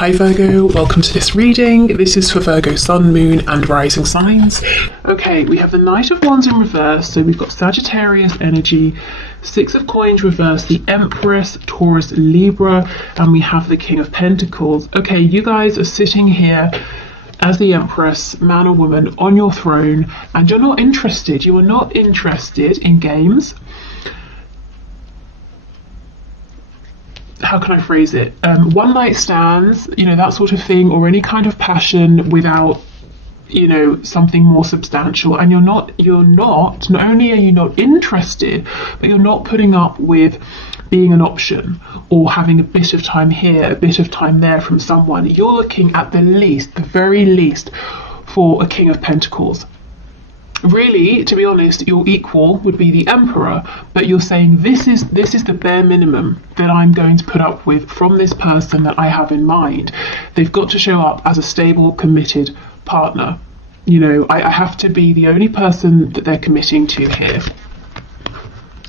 Hi Virgo, welcome to this reading. This is for Virgo Sun, Moon and Rising signs. Okay, we have the Knight of Wands in reverse, so we've got Sagittarius energy, Six of Coins reverse, the Empress, Taurus, Libra, and we have the King of Pentacles. Okay, you guys are sitting here as the Empress, man or woman, on your throne, and you're not interested. You are not interested in games. How can I phrase it? One night stands, that sort of thing, or any kind of passion without, something more substantial. And not only are you not interested, but you're not putting up with being an option or having a bit of time here, a bit of time there from someone. You're looking at the very least, for a King of Pentacles. Really, to be honest, your equal would be the Emperor, but you're saying this is the bare minimum that I'm going to put up with from this person that I have in mind. They've got to show up as a stable, committed partner. I have to be the only person that they're committing to here.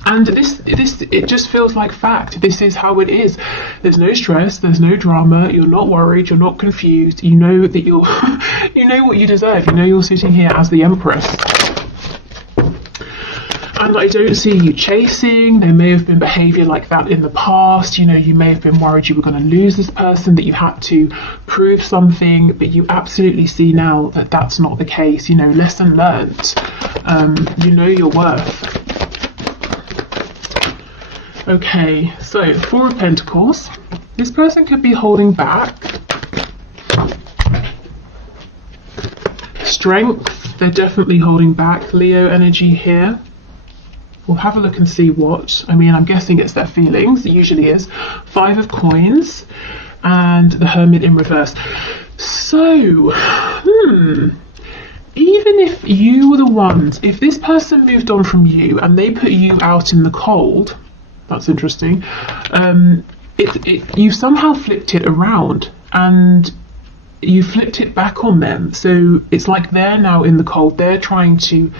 And it just feels like fact. This is how it is. There's no stress, there's no drama, you're not worried, you're not confused, you know that you're you know what you deserve, you're sitting here as the Empress. And I don't see you chasing. There may have been behaviour like that in the past. You may have been worried you were going to lose this person, that you had to prove something, but you absolutely see now that that's not the case. Lesson learnt. You know your worth. Okay, so Four of Pentacles. This person could be holding back. Strength, they're definitely holding back. Leo energy here. We'll have a look and see what. I'm guessing it's their feelings. It usually is. Five of Coins and the Hermit in reverse. So, even if you were the ones, if this person moved on from you and they put you out in the cold, that's interesting. You somehow flipped it around and you flipped it back on them. So it's like they're now in the cold. They're trying to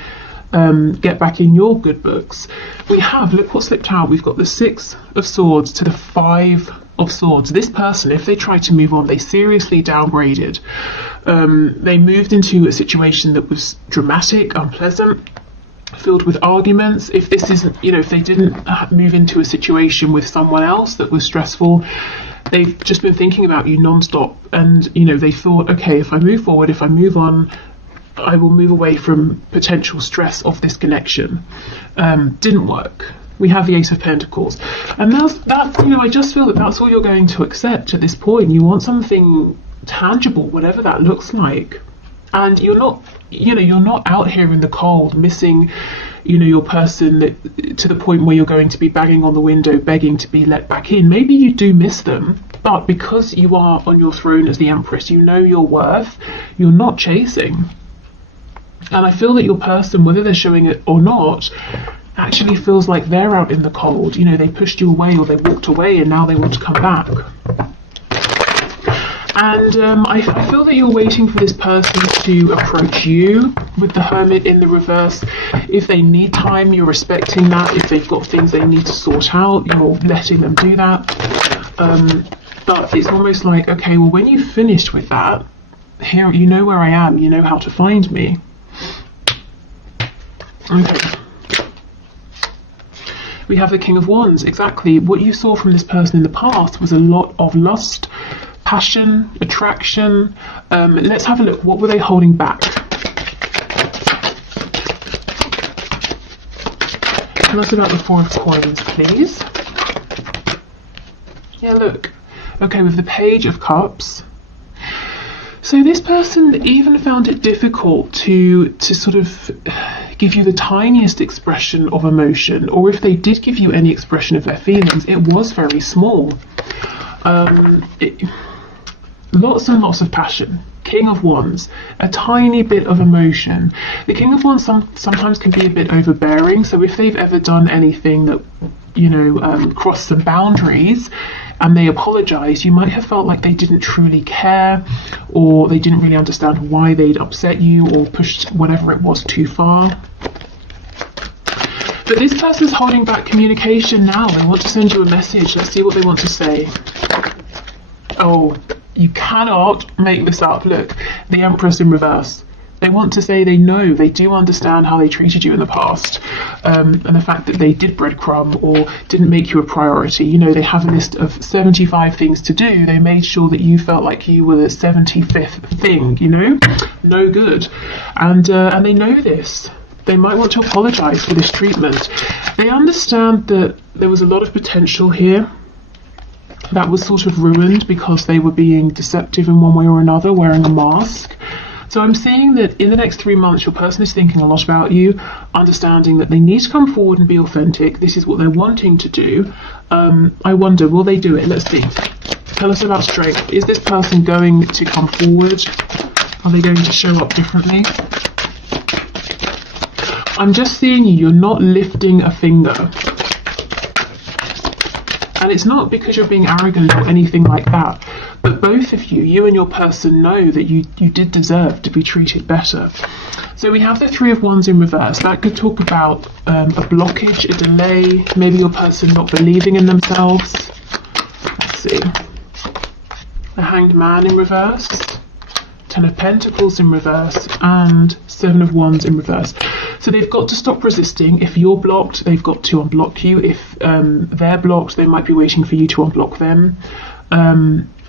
get back in your good books. Look what slipped out. We've got the Six of Swords to the Five of Swords. This person, if they tried to move on, they seriously downgraded. They moved into a situation that was dramatic, unpleasant, filled with arguments. If this isn't, if they didn't move into a situation with someone else that was stressful, they've just been thinking about you non-stop. And, they thought, okay, if I move forward, if I move on, I will move away from potential stress of this connection. Didn't work. We have the Ace of Pentacles. And that's I just feel that that's all you're going to accept at this point. You want something tangible, whatever that looks like. And you're not out here in the cold, missing, your person to the point where you're going to be banging on the window, begging to be let back in. Maybe you do miss them, but because you are on your throne as the Empress, you know your worth, you're not chasing. And I feel that your person, whether they're showing it or not, actually feels like they're out in the cold. They pushed you away or they walked away and now they want to come back. And I feel that you're waiting for this person to approach you with the Hermit in the reverse. If they need time, you're respecting that. If they've got things they need to sort out, you're letting them do that. But it's almost like, okay, well, when you've finished with that, here, you know where I am, you know how to find me. Okay. We have the King of Wands. Exactly. What you saw from this person in the past was a lot of lust, passion, attraction. Let's have a look. What were they holding back? Tell us about the Four of Coins, please. Yeah, look. Okay, with the Page of Cups. So this person even found it difficult to sort of give you the tiniest expression of emotion, or if they did give you any expression of their feelings, it was very small. Lots and lots of passion. King of Wands, a tiny bit of emotion. The King of Wands sometimes can be a bit overbearing, so if they've ever done anything that, crossed some boundaries, and they apologise, you might have felt like they didn't truly care, or they didn't really understand why they'd upset you or pushed whatever it was too far. But this person's holding back communication now. They want to send you a message. Let's see what they want to say. Oh, You cannot make this up. Look, the Empress in reverse. They want to say they know, they do understand how they treated you in the past, and the fact that they did breadcrumb or didn't make you a priority. You know, they have a list of 75 things to do. They made sure that you felt like you were the 75th thing, you know? No good. And they know this. They might want to apologise for this treatment. They understand that there was a lot of potential here that was sort of ruined because they were being deceptive in one way or another, wearing a mask. So I'm seeing that in the next 3 months, your person is thinking a lot about you, understanding that they need to come forward and be authentic. This is what they're wanting to do. I wonder, will they do it? Let's see. Tell us about strength. Is this person going to come forward? Are they going to show up differently? I'm just seeing you. You're not lifting a finger. And it's not because you're being arrogant or anything like that, but both of you, you and your person, know that you did deserve to be treated better. So we have the Three of Wands in reverse. That could talk about a blockage, a delay, maybe your person not believing in themselves. Let's see. The Hanged Man in reverse, Ten of Pentacles in reverse, and Seven of Wands in reverse. So they've got to stop resisting. If you're blocked, they've got to unblock you. If they're blocked, they might be waiting for you to unblock them.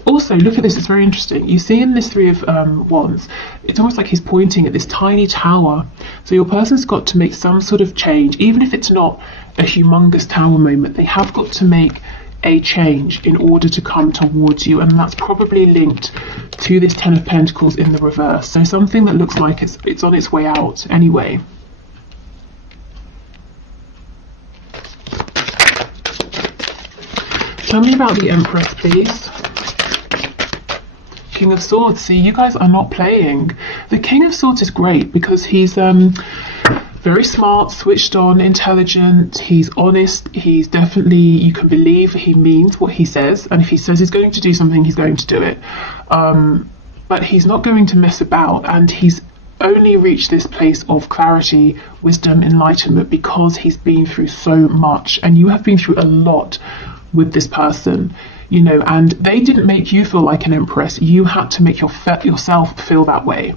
Also, look at this, it's very interesting. You see in this Three of Wands, it's almost like he's pointing at this tiny tower. So your person's got to make some sort of change, even if it's not a humongous tower moment. They have got to make a change in order to come towards you, and that's probably linked to this Ten of Pentacles in the reverse. So something that looks like it's on its way out anyway. Tell me about the Empress, please. King of Swords. See, you guys are not playing. The King of Swords is great because he's very smart, switched on, intelligent, he's honest, he's definitely, you can believe he means what he says, and if he says he's going to do something, he's going to do it. But he's not going to mess about, and he's only reached this place of clarity, wisdom, enlightenment because he's been through so much, and you have been through a lot with this person, you know, and they didn't make you feel like an empress. You had to make yourself feel that way.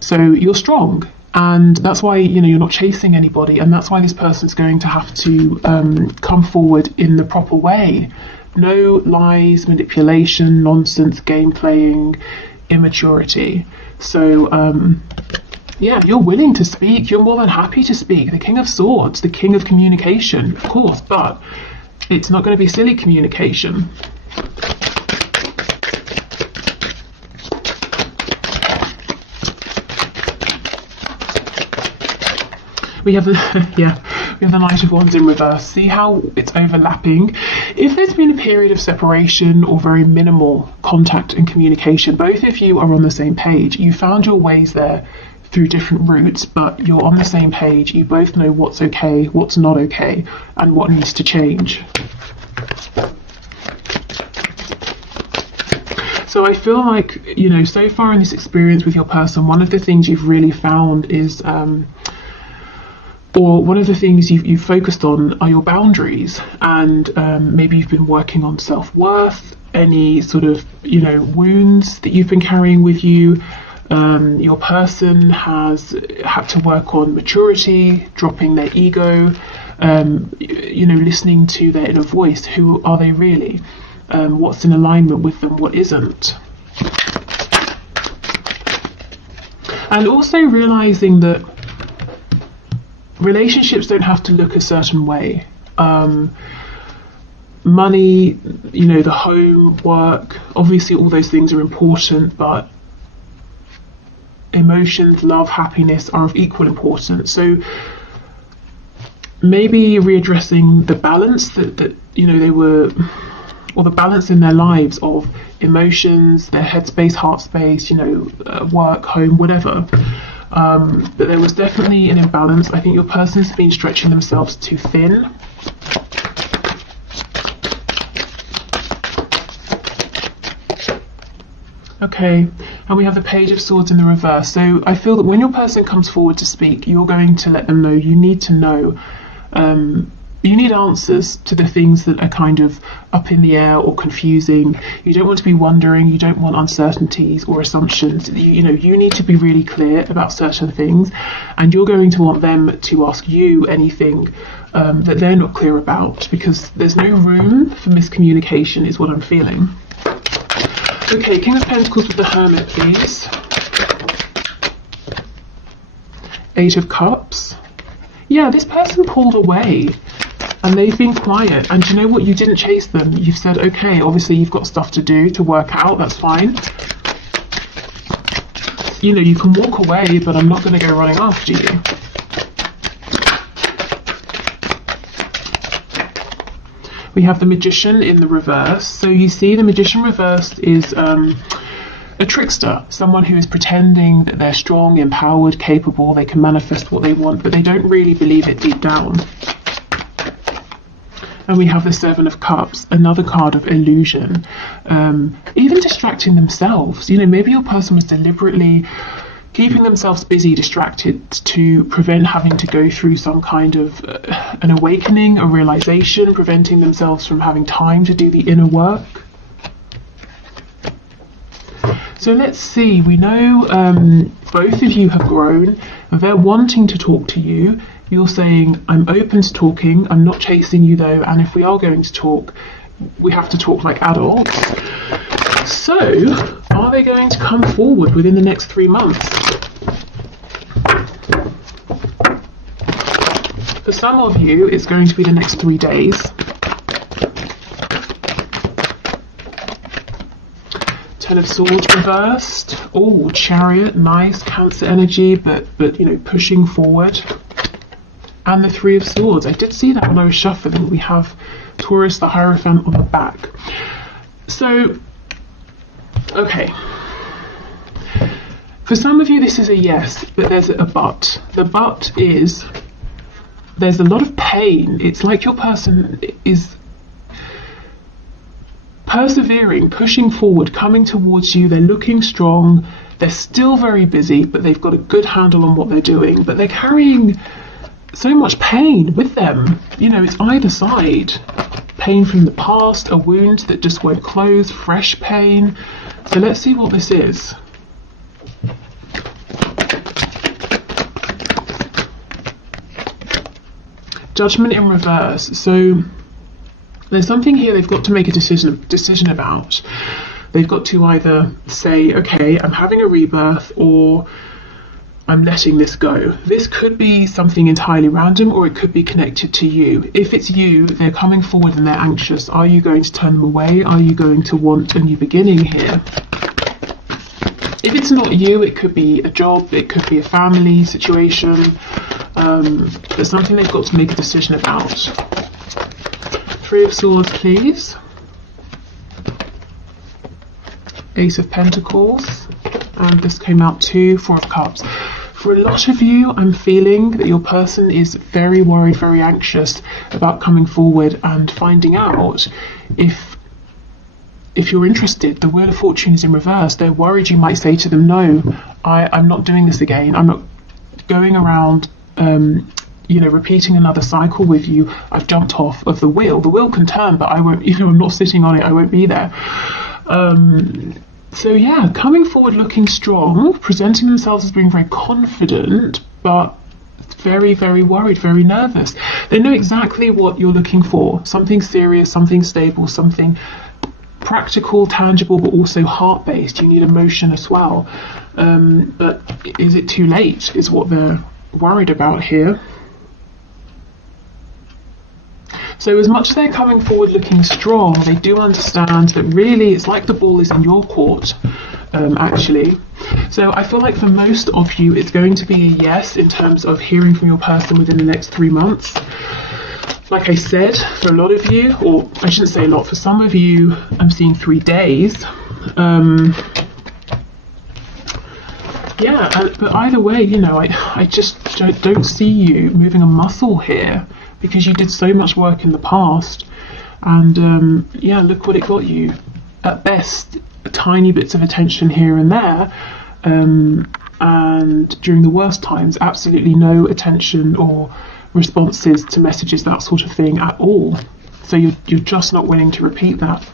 So you're strong, and that's why, you know, you're not chasing anybody, and that's why this person's going to have to come forward in the proper way. No lies, manipulation, nonsense, game playing, immaturity. So yeah, you're willing to speak, you're more than happy to speak. The King of Swords, the King of Communication, of course, but it's not going to be silly communication. We have the we have the Knight of Wands in reverse. See how it's overlapping? If there's been a period of separation or very minimal contact and communication, both of you are on the same page. You found your ways there through different routes, but you're on the same page. You both know what's okay, what's not okay, and what needs to change. So I feel like, you know, so far in this experience with your person, one of the things you've really found is, or one of the things you've focused on are your boundaries, and maybe you've been working on self-worth, any sort of, you know, wounds that you've been carrying with you. Your person has had to work on maturity, dropping their ego, you know, listening to their inner voice. Who are they really? What's in alignment with them, what isn't? And also realizing that relationships don't have to look a certain way. Money, you know, the home, work, obviously all those things are important, but emotions, love, happiness are of equal importance. So maybe readdressing the balance that you know, they were, or the balance in their lives of emotions, their headspace, heart space, you know, work, home, whatever. But there was definitely an imbalance. I think your person's been stretching themselves too thin. Okay, and we have the Page of Swords in the reverse. So I feel that when your person comes forward to speak, you're going to let them know, you need to know You need answers to the things that are kind of up in the air or confusing. You don't want to be wondering, you don't want uncertainties or assumptions. You need to be really clear about certain things, and you're going to want them to ask you anything that they're not clear about, because there's no room for miscommunication is what I'm feeling. Okay, King of Pentacles with the Hermit, please. Eight of Cups. Yeah, this person pulled away and they've been quiet. And you know what? You didn't chase them. You've said, okay, obviously you've got stuff to do, to work out. That's fine. You can walk away, but I'm not going to go running after you. We have the Magician in the reverse. So you see the Magician reversed is a trickster, someone who is pretending that they're strong, empowered, capable, they can manifest what they want, but they don't really believe it deep down. And we have the Seven of Cups, another card of illusion, even distracting themselves. Maybe your person was deliberately keeping themselves busy, distracted, to prevent having to go through some kind of an awakening, a realization, preventing themselves from having time to do the inner work. So let's see, we know both of you have grown, they're wanting to talk to you. You're saying, I'm open to talking, I'm not chasing you though, and if we are going to talk, we have to talk like adults. So, are they going to come forward within the next 3 months? For some of you, it's going to be the next 3 days. Ten of Swords reversed. Oh, Chariot, nice Cancer energy, but pushing forward. And the Three of Swords. I did see that when I was shuffling. We have Taurus, the Hierophant on the back. So, okay. For some of you, this is a yes, but there's a but. The but is there's a lot of pain. It's like your person is persevering, pushing forward, coming towards you. They're looking strong. They're still very busy, but they've got a good handle on what they're doing. But they're carrying so much pain with them. It's either side. Pain from the past, a wound that just won't close, fresh pain. So let's see what this is. Judgment in reverse. So there's something here they've got to make a decision about. They've got to either say, okay, I'm having a rebirth, or I'm letting this go. This could be something entirely random, or it could be connected to you. If it's you, they're coming forward and they're anxious. Are you going to turn them away? Are you going to want a new beginning here? If it's not you, it could be a job, it could be a family situation. There's something they've got to make a decision about. Three of Swords, please. Ace of Pentacles. And this came out too, Four of Cups. For a lot of you, I'm feeling that your person is very worried, very anxious about coming forward and finding out if you're interested. The Wheel of Fortune is in reverse. They're worried you might say to them, no, I'm not doing this again. I'm not going around repeating another cycle with you. I've jumped off of the wheel. The wheel can turn, but I won't, I'm not sitting on it. I won't be there. So yeah, coming forward looking strong, presenting themselves as being very confident, but very, very worried, very nervous. They know exactly what you're looking for. Something serious, something stable, something practical, tangible, but also heart-based. You need emotion as well. But is it too late, is what they're worried about here. So as much as they're coming forward looking strong, they do understand that really it's like the ball is in your court, actually. So I feel like for most of you, it's going to be a yes in terms of hearing from your person within the next 3 months. Like I said, for a lot of you, or I shouldn't say a lot, for some of you, I'm seeing 3 days. But either way, I just don't see you moving a muscle here, because you did so much work in the past, and look what it got you. At best, tiny bits of attention here and there, and during the worst times, absolutely no attention or responses to messages, that sort of thing at all. So you're just not willing to repeat that.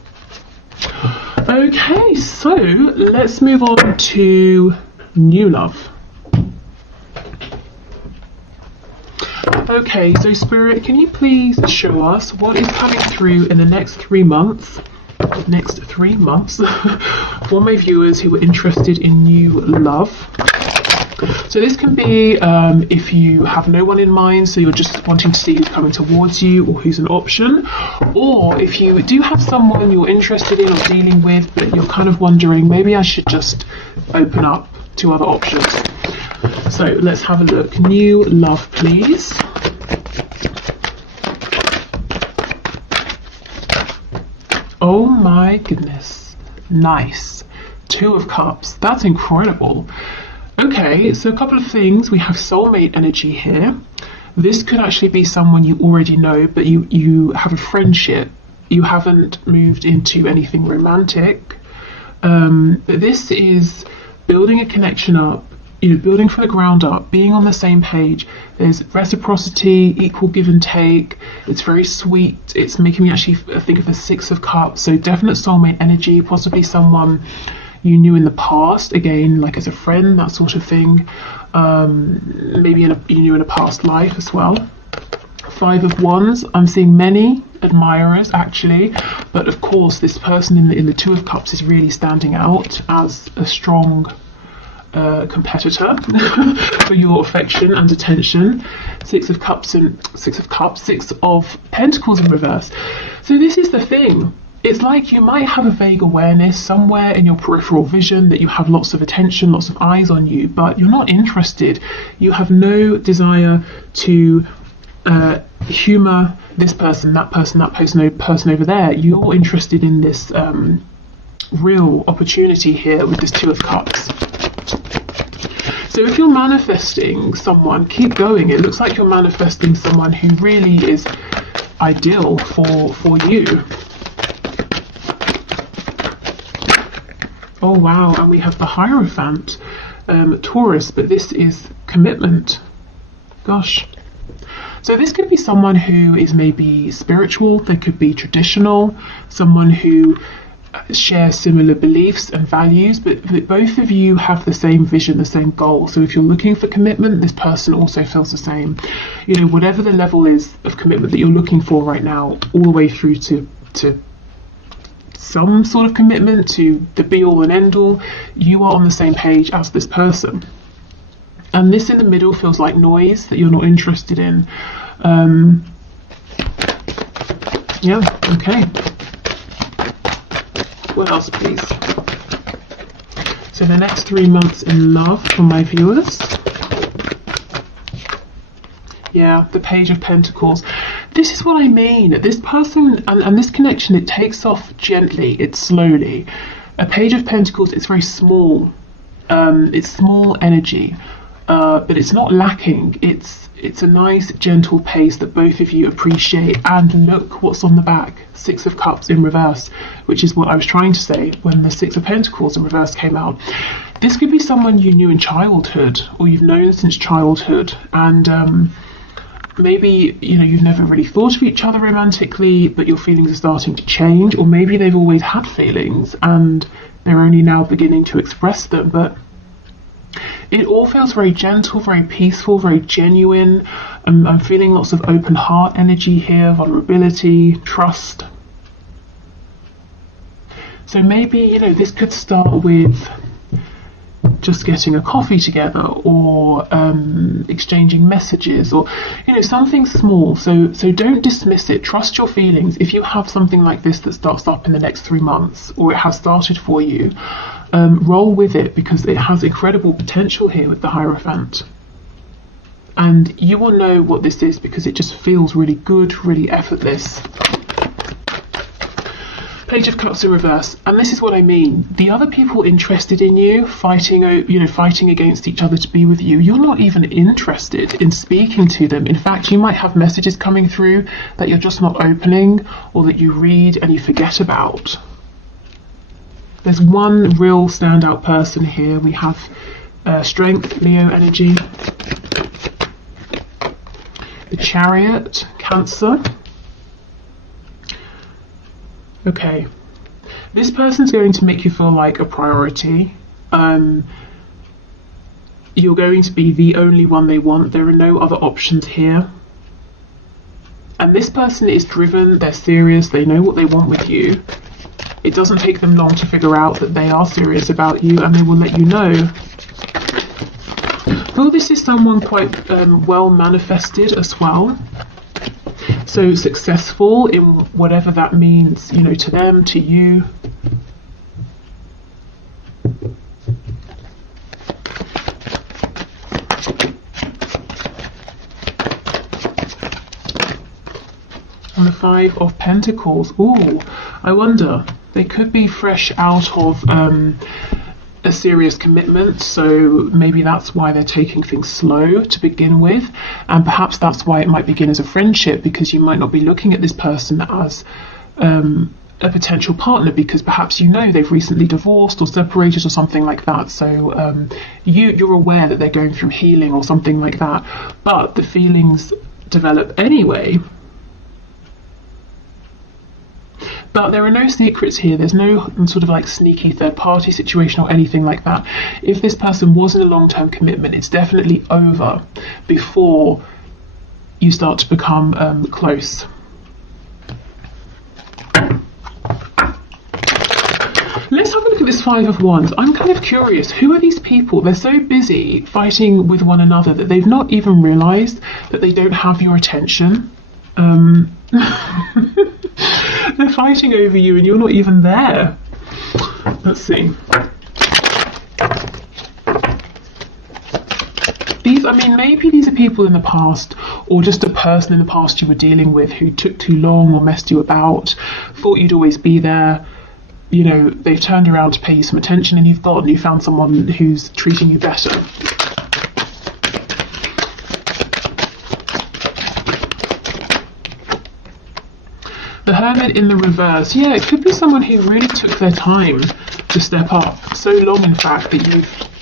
Okay, so let's move on to new love. Okay, so Spirit, can you please show us what is coming through in the next 3 months? Next 3 months for my viewers who are interested in new love. So this can be if you have no one in mind, so you're just wanting to see who's coming towards you or who's an option, or if you do have someone you're interested in or dealing with, but you're kind of wondering, maybe I should just open up to other options. So let's have a look. New love, please. Oh my goodness. Nice. 2 of Cups. That's incredible. Okay, so a couple of things. We have soulmate energy here. This could actually be someone you already know, but you have a friendship. You haven't moved into anything romantic. But this is building a connection up, building from the ground up, being on the same page. There's reciprocity, equal give and take. It's very sweet. It's making me actually think of the 6 of Cups. So definite soulmate energy, possibly someone you knew in the past, again, like as a friend, that sort of thing. Maybe you knew in a past life as well. 5 of Wands. I'm seeing many admirers actually, but of course this person in the 2 of Cups is really standing out as a strong competitor for your affection and attention. 6 of Cups and 6 of Pentacles in reverse. So this is the thing. It's like you might have a vague awareness somewhere in your peripheral vision that you have lots of attention, lots of eyes on you, but you're not interested. You have no desire to humour this person, that person over there. You're interested in this real opportunity here with this 2 of Cups. So if you're manifesting someone, keep going. It looks like you're manifesting someone who really is ideal for you. Oh wow, and we have the Hierophant, Taurus, but this is commitment. Gosh. So this could be someone who is maybe spiritual, they could be traditional, someone who shares similar beliefs and values, but both of you have the same vision, the same goal. So if you're looking for commitment, this person also feels the same. Whatever the level is of commitment that you're looking for right now, all the way through to some sort of commitment, to the be all and end all, you are on the same page as this person. And this in the middle feels like noise that you're not interested in. Yeah, okay. What else, please? So the next 3 months in love for my viewers. Yeah, the Page of Pentacles. This is what I mean. This person and this connection, it takes off gently, it's slowly. A Page of Pentacles, it's very small. It's small energy, but it's not lacking. It's a nice, gentle pace that both of you appreciate. And look what's on the back. 6 of Cups in reverse, which is what I was trying to say when the 6 of Pentacles in reverse came out. This could be someone you knew in childhood, or you've known since childhood, and maybe you've never really thought of each other romantically, but your feelings are starting to change, or maybe they've always had feelings and they're only now beginning to express them. But it all feels very gentle, very peaceful, very genuine. I'm feeling lots of open heart energy here, vulnerability, trust. So maybe this could start with just getting a coffee together, or exchanging messages, or something small. So don't dismiss it. Trust your feelings. If you have something like this that starts up in the next 3 months, or it has started for you, roll with it, because it has incredible potential here with the Hierophant. And you will know what this is because it just feels really good, really effortless. Page of Cups in reverse, and this is what I mean. The other people interested in you, fighting against each other to be with you, you're not even interested in speaking to them. In fact, you might have messages coming through that you're just not opening, or that you read and you forget about. There's one real standout person here. We have Strength, Leo energy. The Chariot, Cancer. Okay, this person's going to make you feel like a priority. You're going to be the only one they want. There are no other options here. And this person is driven, they're serious, they know what they want with you. It doesn't take them long to figure out that they are serious about you, and they will let you know. Well, this is someone quite well manifested as well. So successful in whatever that means, you know, to them, to you. And the Five of Pentacles. Ooh, I wonder. They could be fresh out of a serious commitment, so maybe that's why they're taking things slow to begin with, and perhaps that's why it might begin as a friendship, because you might not be looking at this person as a potential partner, because perhaps you know they've recently divorced or separated or something like that, so you're aware that they're going through healing or something like that, but the feelings develop anyway. But there are no secrets here. There's no sort of like sneaky third party situation or anything like that. If this person was in a long-term commitment, it's definitely over before you start to become close. Let's have a look at this Five of Wands. I'm kind of curious. Who are these people? They're so busy fighting with one another that they've not even realized that they don't have your attention. They're fighting over you and you're not even there. Let's see. Maybe these are people in the past, or just a person in the past you were dealing with who took too long or messed you about, thought you'd always be there. You know, they've turned around to pay you some attention and you've gone. You found someone who's treating you better. The Hermit in the reverse. Yeah, it could be someone who really took their time to step up. So long, in fact, that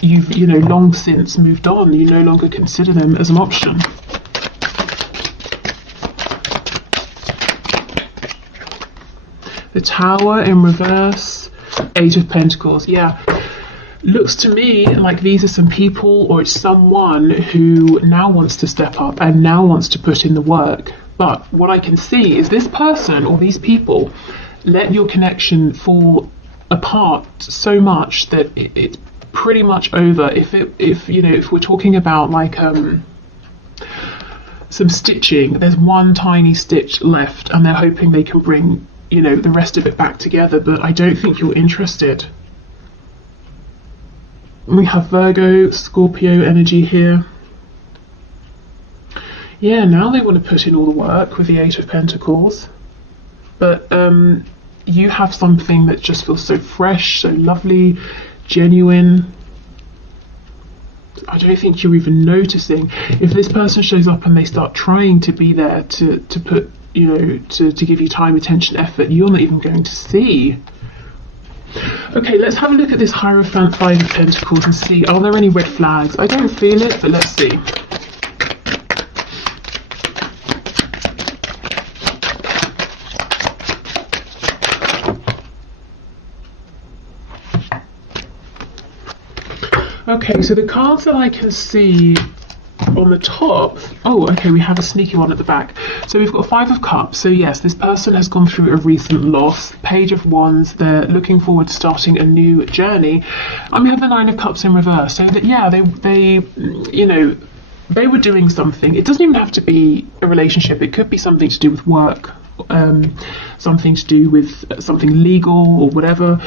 you've long since moved on. You no longer consider them as an option. The Tower in reverse. Eight of Pentacles. Yeah. Looks to me like these are some people, or it's someone who now wants to step up and now wants to put in the work. But what I can see is this person or these people let your connection fall apart so much that it's pretty much over. If we're talking about like some stitching, there's one tiny stitch left and they're hoping they can bring, the rest of it back together, but I don't think you're interested. We have Virgo, Scorpio energy here. Yeah, now they want to put in all the work with the Eight of Pentacles. But you have something that just feels so fresh, so lovely, genuine. I don't think you're even noticing. If this person shows up and they start trying to be there to put, to give you time, attention, effort, you're not even going to see. Okay, let's have a look at this Hierophant Five of Pentacles and see, are there any red flags? I don't feel it, but let's see. Okay, so the cards that I can see on the top, we have a sneaky one at the back. So we've got Five of Cups. So yes, this person has gone through a recent loss. Page of Wands, they're looking forward to starting a new journey. And we have the Nine of Cups in reverse. So that, yeah, they were doing something. It doesn't even have to be a relationship. It could be something to do with work, something to do with something legal or whatever.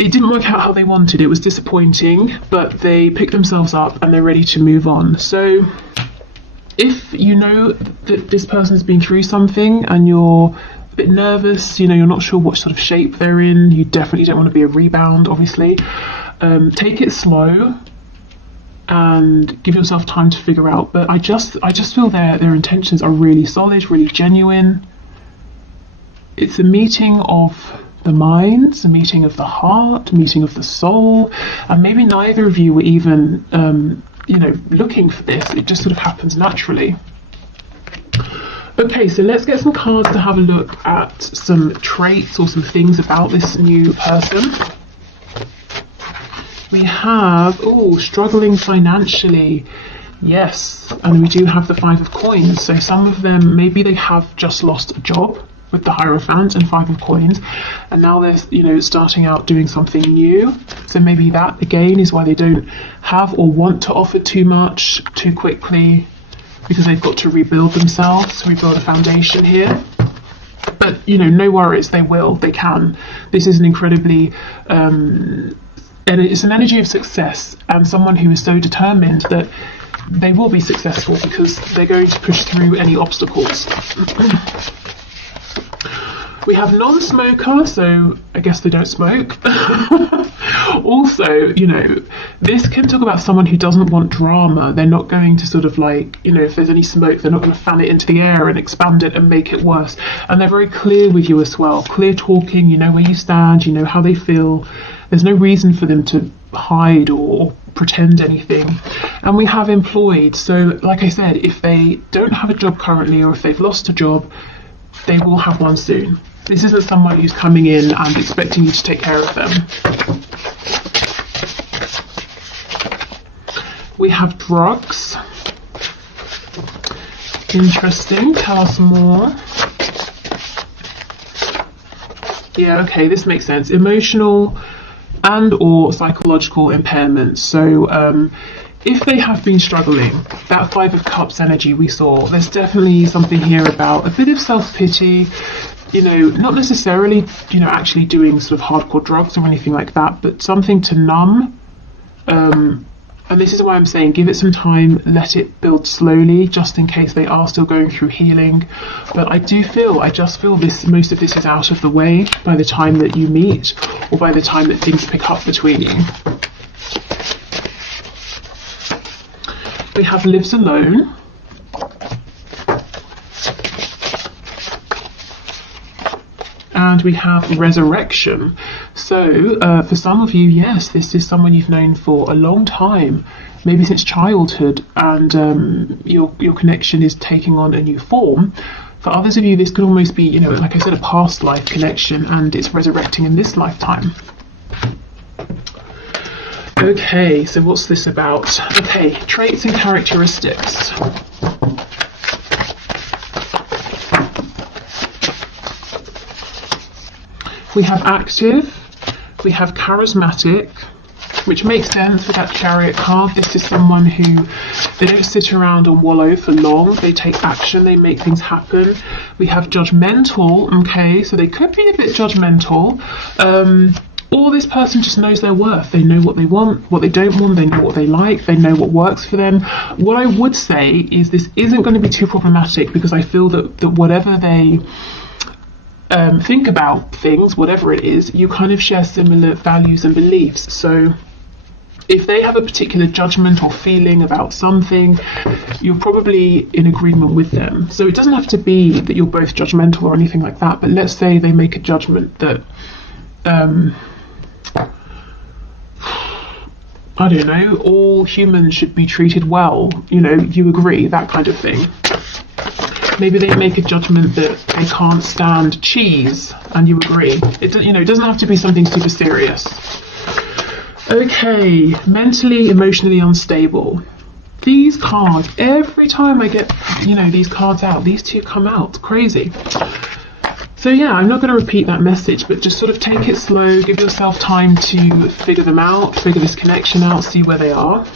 It didn't work out how they wanted. It was disappointing, but they picked themselves up and they're ready to move on. So if you know that this person has been through something and you're a bit nervous, you're not sure what sort of shape they're in, you definitely don't want to be a rebound, obviously. Take it slow and give yourself time to figure out. But I just feel their intentions are really solid, really genuine. It's a meeting of the minds, a meeting of the heart, a meeting of the soul, and maybe neither of you were even you know, looking for this. It just sort of happens naturally. Okay, so let's get some cards to have a look at some traits or some things about this new person. We have, oh, struggling financially. Yes, and we do have the Five of Coins. So some of them, maybe they have just lost a job with the Hierophant and Five of Coins, and now they're, you know, starting out doing something new. So maybe that again is why they don't have or want to offer too much too quickly, because they've got to rebuild themselves, rebuild a foundation here. But, you know, no worries, they will, they can. This is an incredibly, and it's an energy of success, and someone who is so determined that they will be successful because they're going to push through any obstacles. We have non-smoker, so I guess they don't smoke. Also, you know, this can talk about someone who doesn't want drama. They're not going to sort of like, you know, if there's any smoke, they're not going to fan it into the air and expand it and make it worse. And they're very clear with you as well. Clear talking, you know where you stand, you know how they feel. There's no reason for them to hide or pretend anything. And we have employed. So like I said, if they don't have a job currently, or if they've lost a job, they will have one soon. This isn't someone who's coming in and expecting you to take care of them. We have drugs. Interesting. Tell us more. Yeah, okay, this makes sense. Emotional and or psychological impairments. So if they have been struggling, that Five of Cups energy we saw, there's definitely something here about a bit of self-pity, you know, not necessarily, you know, actually doing sort of hardcore drugs or anything like that, but something to numb. And this is why I'm saying give it some time, let it build slowly, just in case they are still going through healing. But I just feel this, most of this is out of the way by the time that you meet, or by the time that things pick up between you. We have lives alone. And we have resurrection. So for some of you, yes, this is someone you've known for a long time, maybe since childhood, and your connection is taking on a new form. For others of you, this could almost be, you know, like I said, a past life connection, and it's resurrecting in this lifetime. Okay, so what's this about? Okay, traits and characteristics. We have active, we have charismatic, which makes sense with that Chariot card. This is someone who, they don't sit around and wallow for long, they take action, they make things happen. We have judgmental, okay, so they could be a bit judgmental, or this person just knows their worth. They know what they want, what they don't want, they know what they like, they know what works for them. What I would say is this isn't going to be too problematic, because I feel that whatever they think about things, whatever it is, you kind of share similar values and beliefs. So if they have a particular judgment or feeling about something, you're probably in agreement with them. So it doesn't have to be that you're both judgmental or anything like that, but let's say they make a judgment that I don't know, all humans should be treated well, you know, you agree, that kind of thing. Maybe they make a judgment that they can't stand cheese, and you agree. It doesn't have to be something super serious. Okay, mentally, emotionally unstable. These cards, every time I get, you know, these cards out, these two come out. Crazy. So yeah, I'm not going to repeat that message, but just sort of take it slow, give yourself time to figure them out, figure this connection out, see where they are.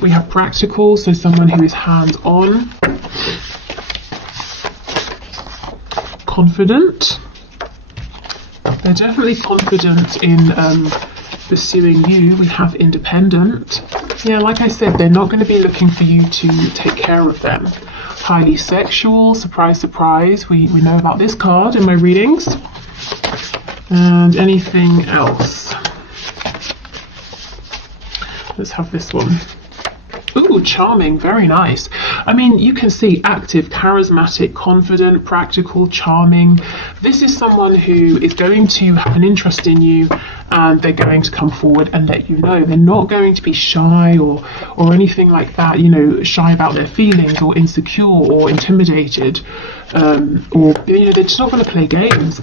We have practical, so someone who is hands-on. Confident. They're definitely confident in pursuing you. We have independent. Yeah, like I said, they're not going to be looking for you to take care of them. Highly sexual, surprise, surprise. We know about this card in my readings. And anything else? Let's have this one. Ooh, charming, very nice. I mean, you can see active, charismatic, confident, practical, charming. This is someone who is going to have an interest in you, and they're going to come forward and let you know. They're not going to be shy or anything like that, you know, shy about their feelings or insecure or intimidated, or, you know, they're just not going to play games.